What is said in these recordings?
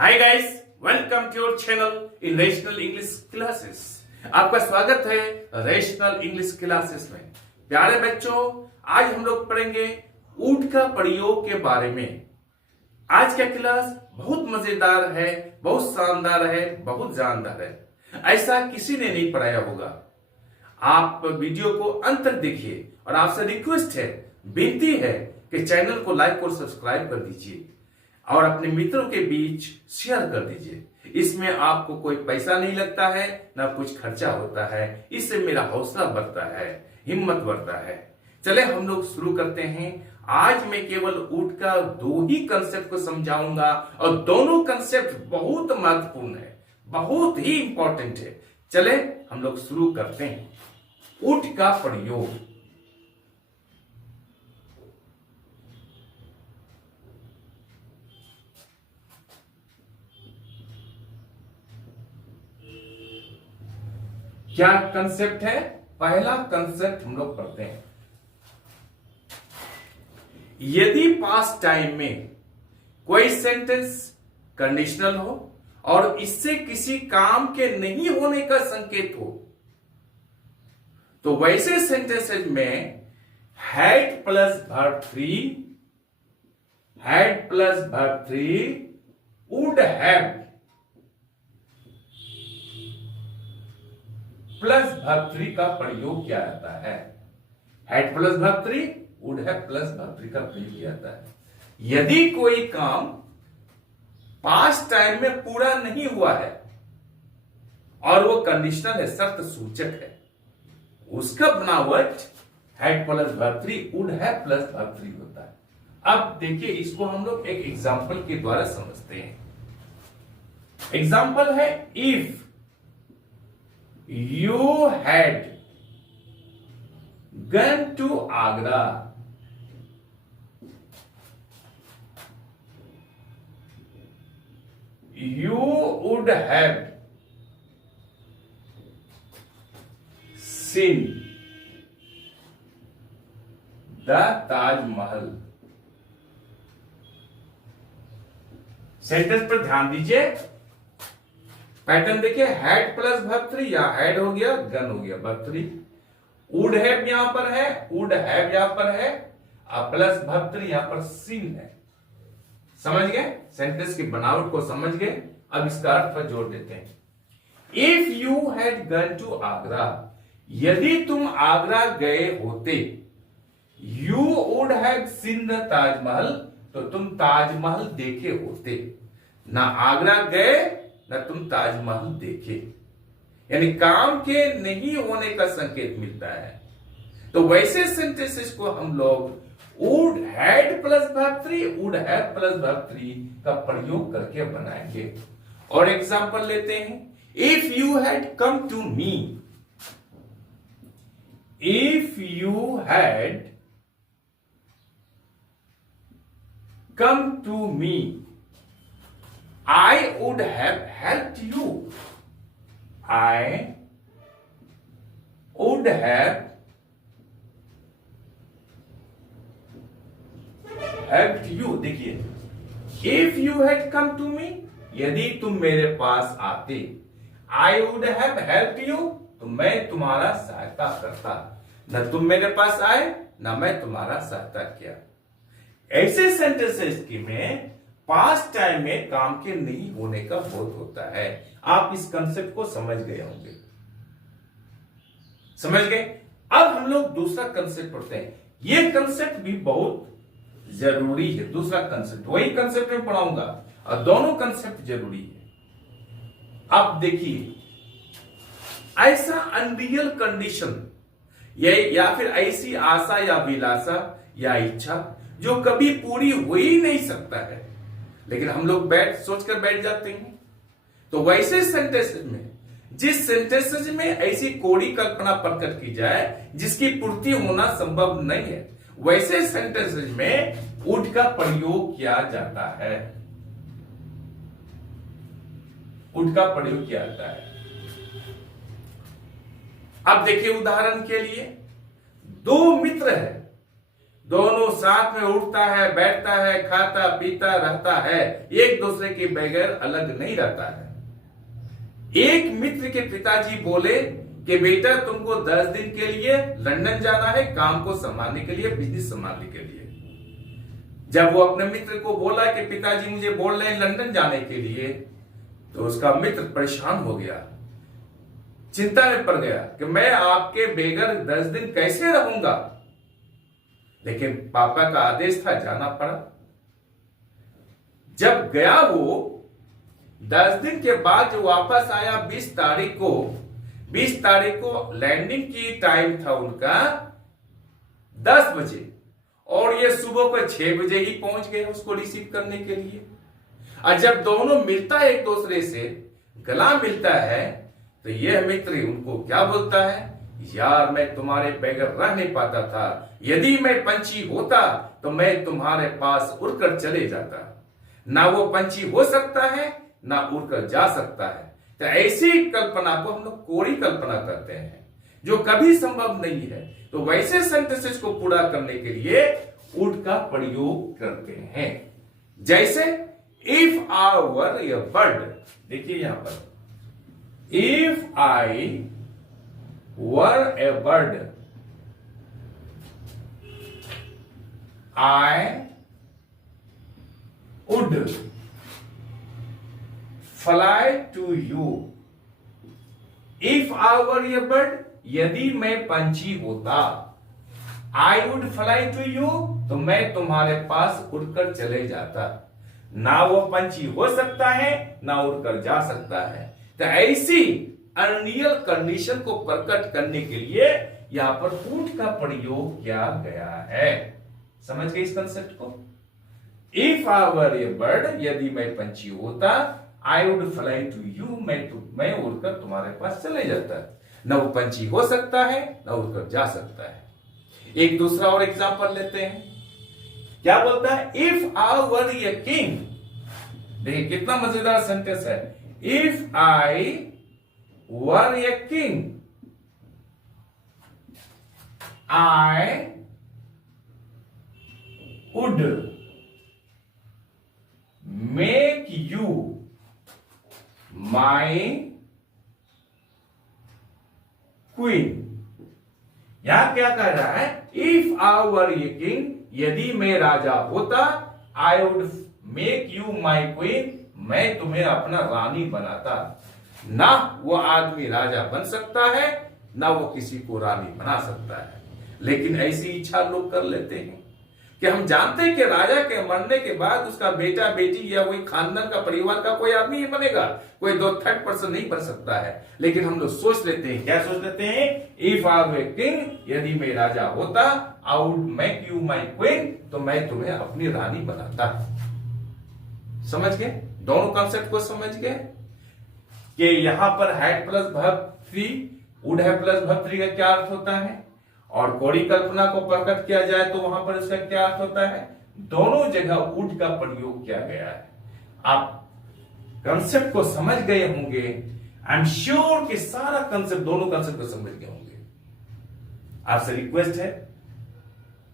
Hi guys, welcome to your channel in rational English classes. आपका स्वागत है rational English classes में। प्यारे बच्चों, आज हम लोग पढ़ेंगे ऊंट का प्रयोग के बारे में। आज का क्लास बहुत मजेदार है, बहुत शानदार है, बहुत जानदार है। ऐसा किसी ने नहीं पढ़ाया होगा। आप वीडियो को अंत तक देखिए और आपसे रिक्वेस्ट है, विनती है कि चैनल को लाइक और सब्सक्राइब कर दीजिए और अपने मित्रों के बीच शेयर कर दीजिए। इसमें आपको कोई पैसा नहीं लगता है, ना कुछ खर्चा होता है। इससे मेरा हौसला बढ़ता है, हिम्मत बढ़ता है। चले हम लोग शुरू करते हैं। आज मैं केवल ऊंट का दो ही कंसेप्ट को समझाऊंगा और दोनों कंसेप्ट बहुत महत्वपूर्ण है, बहुत ही इंपॉर्टेंट है। चले हम लोग शुरू करते हैं। ऊंट का प्रयोग। क्या कंसेप्ट है? पहला कंसेप्ट हम लोग पढ़ते हैं। यदि पास्ट टाइम में कोई सेंटेंस कंडीशनल हो और इससे किसी काम के नहीं होने का संकेत हो, तो वैसे सेंटेंसेज में had plus verb three would have plus verb three का प्रयोग किया जाता है। Had plus verb three, would have plus verb three का प्रयोग किया जाता है। यदि कोई काम पास्ट टाइम में पूरा नहीं हुआ है और वो कंडीशनल है, शर्त सूचक है, उसका बनावट had plus verb three, would have plus verb three होता है। अब देखिए, इसको हम लोग एक एग्जांपल के द्वारा समझते हैं। एग्जांपल है, if you had gone to Agra, you would have seen the Taj Mahal। Sentence पर ध्यान दीजिए, पैटर्न देखिए। हैड प्लस वर्ब थ्री, या हैड हो गया, गन हो गया, वर्ब थ्री। वुड हैव यहां पर है, वुड हैव यहां पर है, प्लस वर्ब थ्री यहां पर सीन है। समझ गए? सेंटेंस की बनावट को समझ गए। अब इसका अर्थ पर जोड़ देते हैं। If you had gone to Agra, यदि तुम आगरा गए होते, you would have seen the Taj Mahal, तो तुम ताजमहल देखे होते। ना आगरा गए ना तुम ताजमहल देखे, यानी काम के नहीं होने का संकेत मिलता है। तो वैसे सेंटेंसेस को हम लोग would had plus verb three, would have plus verb three का प्रयोग करके बनाएंगे। और एग्जांपल लेते हैं। If you had come to me, if you had come to me, I would have helped you. I would have helped you। देखिए, if you had come to me, यदि तुम मेरे पास आते, I would have helped you, तो मैं तुम्हारा सहायता करता। न तुम मेरे पास आए, न मैं तुम्हारा सहायता किया। ऐसे सेंटेंसेस की में पास्ट टाइम में काम के नहीं होने का बोध होता है। आप इस कंसेप्ट को समझ गए होंगे। समझ गए? अब हम लोग दूसरा कंसेप्ट पढ़ते हैं। यह कंसेप्ट भी बहुत जरूरी है। दूसरा कंसेप्ट, वही कंसेप्ट में पढ़ाऊंगा और दोनों कंसेप्ट जरूरी है। अब देखिए, ऐसा अनरियल कंडीशन या फिर ऐसी आशा या विलासा या इच्छा जो कभी पूरी हो ही नहीं सकता है, लेकिन हम लोग सोचकर बैठ जाते हैं। तो वैसे सेंटेंसेस में, जिस सेंटेंसेस में ऐसी कोड़ी कल्पना प्रकट की जाए जिसकी पूर्ति होना संभव नहीं है, वैसे सेंटेंसेस में वुड का प्रयोग किया जाता है। वुड का प्रयोग किया जाता है। अब देखिए, उदाहरण के लिए, दो मित्र हैं। दोनों साथ में उठता है, बैठता है, खाता पीता रहता है, एक दूसरे के बगैर अलग नहीं रहता है। एक मित्र के पिताजी बोले कि बेटा तुमको 10 दिन के लिए लंदन जाना है, काम को संभालने के लिए, बिजनेस संभालने के लिए। जब वो अपने मित्र को बोला कि पिताजी मुझे बोल रहे हैं लंदन जाने के लिए, तो उसका मित्र परेशान हो गया, चिंता में पड़ गया कि मैं आपके बगैर 10 दिन कैसे रहूंगा। लेकिन पापा का आदेश था, जाना पड़ा। जब गया वो 10 दिन के बाद जो वापस आया 20 तारीख को लैंडिंग की टाइम था उनका 10 बजे, और ये सुबह को 6 बजे ही पहुंच गए उसको रिसीव करने के लिए। और जब दोनों मिलता है, एक दूसरे से गला मिलता है, तो यह मित्र उनको क्या बोलता है, यार मैं तुम्हारे बगैर रह नहीं पाता था, यदि मैं पंछी होता तो मैं तुम्हारे पास उड़कर चले जाता। ना वो पंछी हो सकता है, ना उड़कर जा सकता है। तो ऐसी कल्पना को हम लोग कोरी कल्पना करते हैं, जो कभी संभव नहीं है। तो वैसे सेंटेंसेस को पूरा करने के लिए वुड का प्रयोग करते हैं। जैसे if I were a bird, देखिए यहां पर, if I were a bird I would fly to you. If I were a bird, यदि मैं पंछी होता, I would fly to you, तो मैं तुम्हारे पास उड़कर चले जाता। ना वो पंछी हो सकता है, ना उड़कर जा सकता है। तो ऐसी अनरियल कंडीशन को प्रकट करने के लिए यहां पर वुड का प्रयोग किया गया है। समझ गए इस कंसेप्ट को? If I were a bird, यदि मैं पंछी होता, I would fly to you, मैं उड़कर तुम्हारे पास चले जाता। न वो पंछी हो सकता है, न उड़कर जा सकता है। एक दूसरा और एग्जांपल लेते हैं। क्या बोलता है, if I were a king. देखिए कितना मजेदार सेंटेंस है। If I were a king, I would make you my queen. यहां क्या कह रहा है, if I were a king, यदि मैं राजा होता, I would make you my queen, मैं तुम्हें अपना रानी बनाता। ना वो आदमी राजा बन सकता है, ना वो किसी को रानी बना सकता है, लेकिन ऐसी इच्छा लोग कर लेते हैं कि हम जानते हैं कि राजा के मरने के बाद उसका बेटा बेटी या कोई खानदान का परिवार का कोई आदमी ही बनेगा, कोई दो थर्ड पर्सन नहीं बन सकता है। लेकिन हम लोग सोच लेते हैं, क्या सोच लेते हैं, इफ आई वर किंग, यदि मैं राजा होता, I would make you my queen, तो मैं तुम्हें अपनी रानी बनाता। समझ गए? दोनों कॉन्सेप्ट को समझ गए कि यहां पर had plus verb 3, would have plus verb 3 का क्या अर्थ होता है, और कोरी कल्पना को प्रकट किया जाए तो वहां पर इसका क्या अर्थ होता है। दोनों जगह वुड का प्रयोग किया गया है। आप कंसेप्ट को समझ गए होंगे, आई एम श्योर कि सारा कंसेप्ट, दोनों कंसेप्ट को समझ गए होंगे। आपसे रिक्वेस्ट है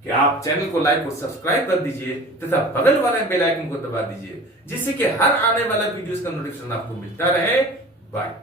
कि आप चैनल को लाइक और सब्सक्राइब कर दीजिए तथा बगल वाले बेल आइकन को दबा दीजिए, जिससे कि हर आने वाला वीडियोस का नोटिफिकेशन आपको मिलता रहे। बाय।